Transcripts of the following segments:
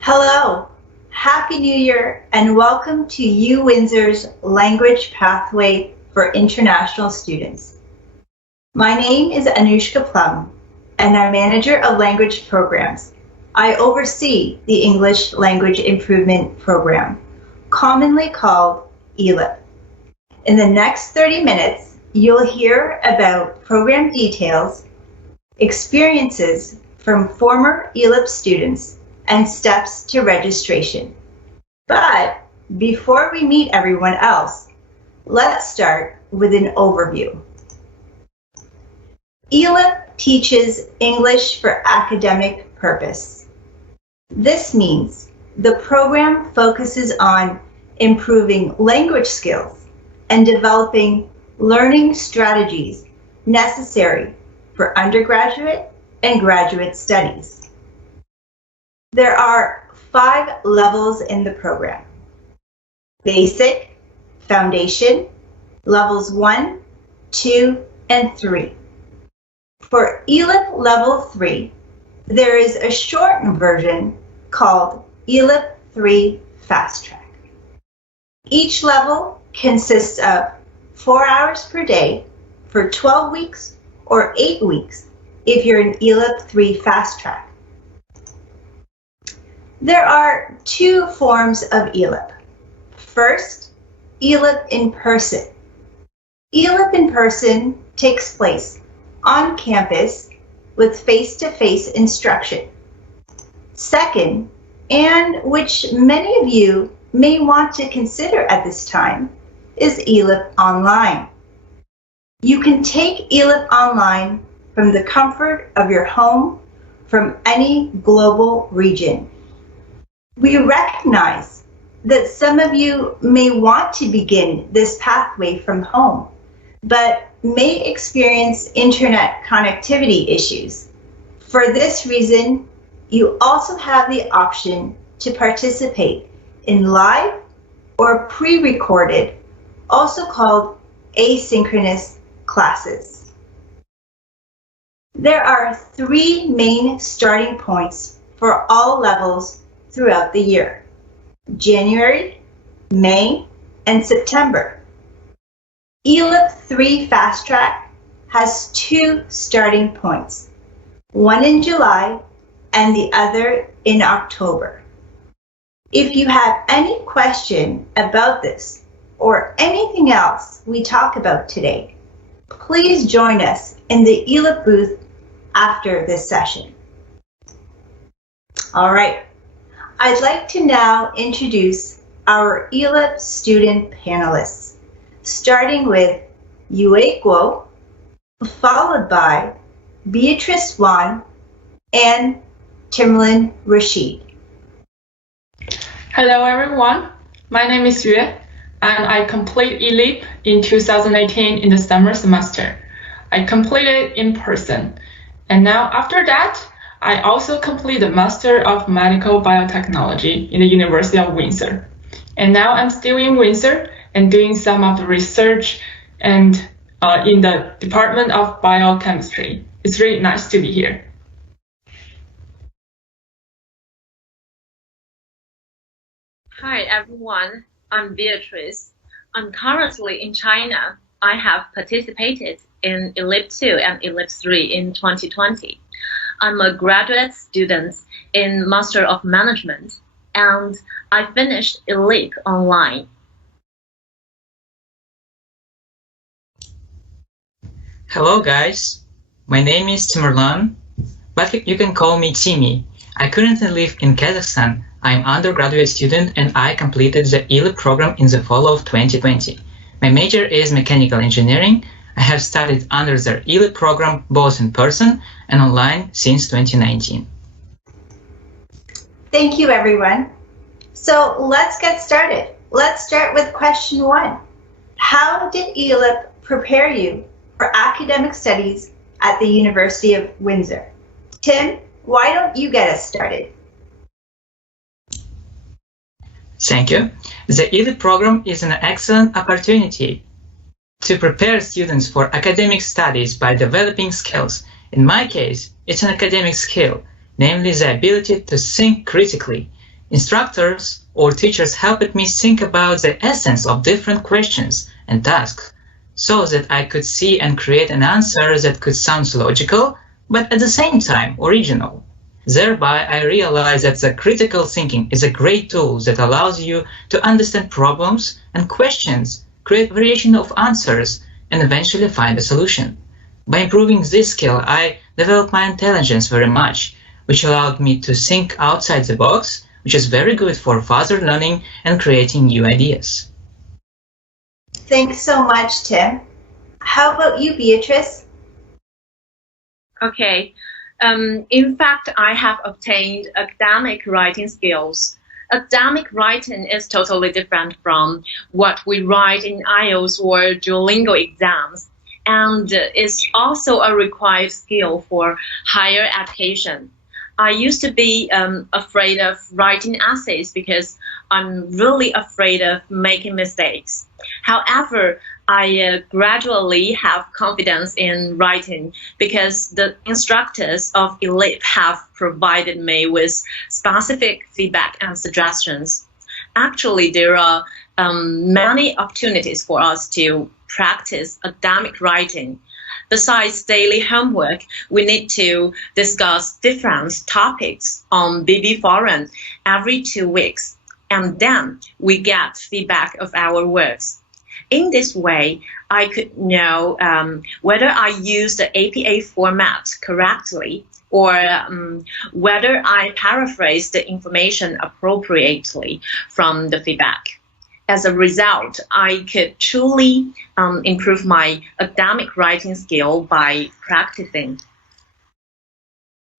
Hello, Happy New Year, and welcome to UWindsor's Language Pathway for International Students. My name is Anushka Plum, and I'm Manager of Language Programs. I oversee the English Language Improvement Program, commonly called Elip. In the next 30 minutes, you'll hear about program details, experiences from former Elip students, and steps to registration. But before we meet everyone else, let's start with an overview. Elip teaches English for academic purpose. This means the program focuses on improving language skills and developing learning strategies necessary for undergraduate and graduate studies. There are 5 levels in the program: Basic, Foundation, Levels 1, 2, and 3. For Elip Level 3, there is a shortened version called Elip 3 Fast Track. Each level consists of 4 hours per day for 12 weeks or 8 weeks if you're in Elip 3 Fast Track. There are 2 forms of Elip. First, Elip in person. Elip in person takes place on campus with face-to-face instruction. Second, and which many of you may want to consider at this time, is Elip online. You can take Elip online from the comfort of your home from any global region. We recognize that some of you may want to begin this pathway from home, but may experience internet connectivity issues. For this reason, you also have the option to participate in live or pre-recorded, also called asynchronous classes. There are 3 main starting points for all levels throughout the year: January, May, and September. Elip 3 Fast Track has 2 starting points, one in July and the other in October. If you have any question about this or anything else we talk about today, please join us in the Elip booth after this session. All right. I'd like to now introduce our Elip student panelists, starting with Yue Guo, followed by Beatrice Wan and Timlin Rashid. Hello everyone, my name is Yue, and I completed Elip in 2018 in the summer semester. I completed in person, and now after that, I also completed the Master of Medical Biotechnology in the University of Windsor. And now I'm still in Windsor and doing some of the research and in the Department of Biochemistry. It's really nice to be here. Hi everyone, I'm Beatrice. I'm currently in China. I have participated in Elip 2 and Elip 3 in 2020. I'm a graduate student in Master of Management, and I finished Elip online. Hello guys, my name is Timurlan, but you can call me Timmy. I currently live in Kazakhstan. I'm an undergraduate student and I completed the Elip program in the fall of 2020. My major is mechanical engineering. I have studied under the Elip program both in person and online since 2019. Thank you, everyone. So let's get started. Let's start with question 1. How did Elip prepare you for academic studies at the University of Windsor? Tim, why don't you get us started? Thank you. The Elip program is an excellent opportunity to prepare students for academic studies by developing skills. In my case, it's an academic skill, namely the ability to think critically. Instructors or teachers helped me think about the essence of different questions and tasks so that I could see and create an answer that could sound logical, but at the same time original. Thereby, I realized that the critical thinking is a great tool that allows you to understand problems and questions, create variation of answers, and eventually find a solution. By improving this skill, I developed my intelligence very much, which allowed me to think outside the box, which is very good for further learning and creating new ideas. Thanks so much, Tim. How about you, Beatrice? Okay. In fact, I have obtained academic writing skills. Academic writing is totally different from what we write in IELTS or Duolingo exams, and is also a required skill for higher education. I used to be afraid of writing essays because I'm really afraid of making mistakes. However, I gradually have confidence in writing because the instructors of Elip have provided me with specific feedback and suggestions. Actually, there are many opportunities for us to practice academic writing. Besides daily homework, we need to discuss different topics on BB Forum every 2 weeks, and then we get feedback of our works. In this way, I could know whether I use the APA format correctly or whether I paraphrase the information appropriately from the feedback. As a result, I could truly improve my academic writing skill by practicing.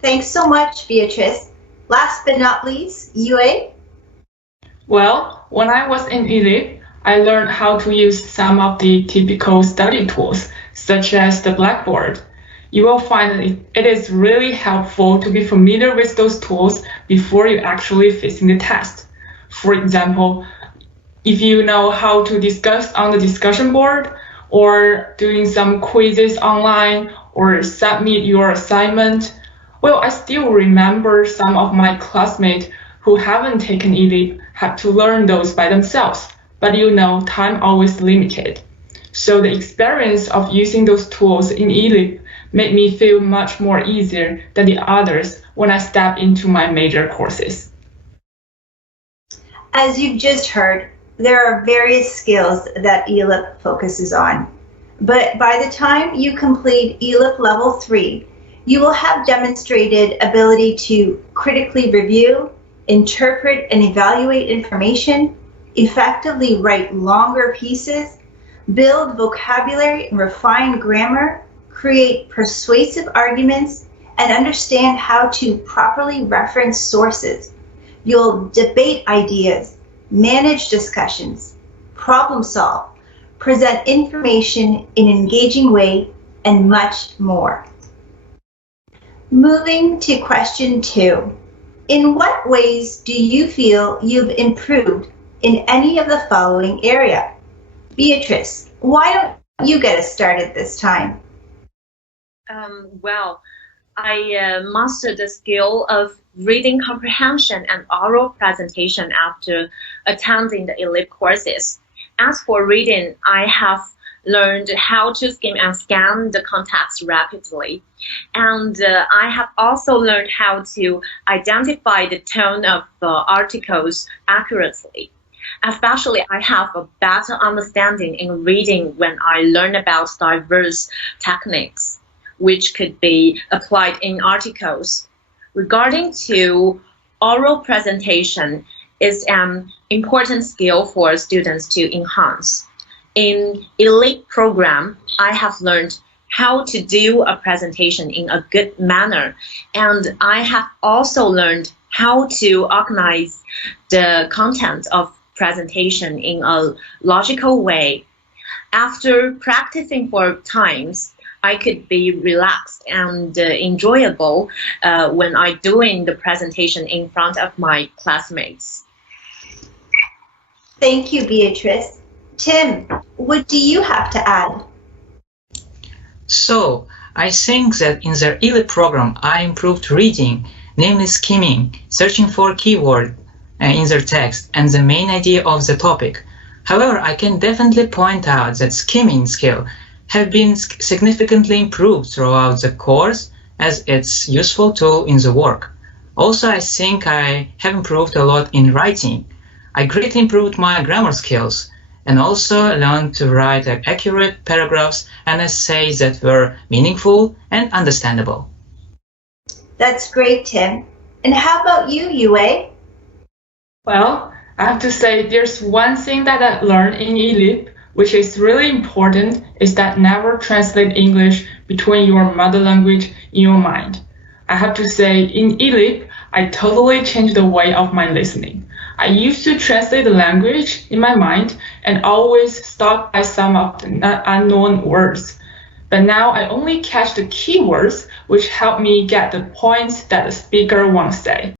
Thanks so much, Beatrice. Last but not least, Yue? Well, when I was in Elip, I learned how to use some of the typical study tools, such as the Blackboard. You will find it is really helpful to be familiar with those tools before you actually facing the test. For example, if you know how to discuss on the discussion board, or doing some quizzes online, or submit your assignment, well, I still remember some of my classmates who haven't taken Elip had to learn those by themselves. But time always limited. So the experience of using those tools in Elip made me feel much more easier than the others when I stepped into my major courses. As you've just heard, there are various skills that Elip focuses on. But by the time you complete Elip Level 3, you will have demonstrated ability to critically review, interpret, and evaluate information, effectively write longer pieces, build vocabulary and refine grammar, create persuasive arguments, and understand how to properly reference sources. You'll debate ideas, manage discussions, problem solve, present information in an engaging way, and much more. Moving to question 2. In what ways do you feel you've improved in any of the following area? Beatrice, why don't you get us started this time? Well, I mastered the skill of reading comprehension and oral presentation after attending the Elip courses. As for reading, I have learned how to skim and scan the context rapidly. And I have also learned how to identify the tone of articles accurately. Especially, I have a better understanding in reading when I learn about diverse techniques, which could be applied in articles. Regarding to oral presentation is an important skill for students to enhance. In Elip program, I have learned how to do a presentation in a good manner, and I have also learned how to organize the content of presentation in a logical way. After practicing for times, I could be relaxed and enjoyable when I'm doing the presentation in front of my classmates. Thank you, Beatrice. Tim, what do you have to add? So, I think that in the Elip program I improved reading, namely skimming, searching for keywords, in their text and the main idea of the topic. However, I can definitely point out that skimming skill have been significantly improved throughout the course as it's a useful tool in the work. Also, I think I have improved a lot in writing. I greatly improved my grammar skills and also learned to write accurate paragraphs and essays that were meaningful and understandable. That's great, Tim. And how about you, Yue? Well, I have to say there's one thing that I learned in Elip, which is really important, is that never translate English between your mother language in your mind. I have to say in Elip, I totally changed the way of my listening. I used to translate the language in my mind and always stop by some of the unknown words. But now I only catch the key words which help me get the points that the speaker wants to say.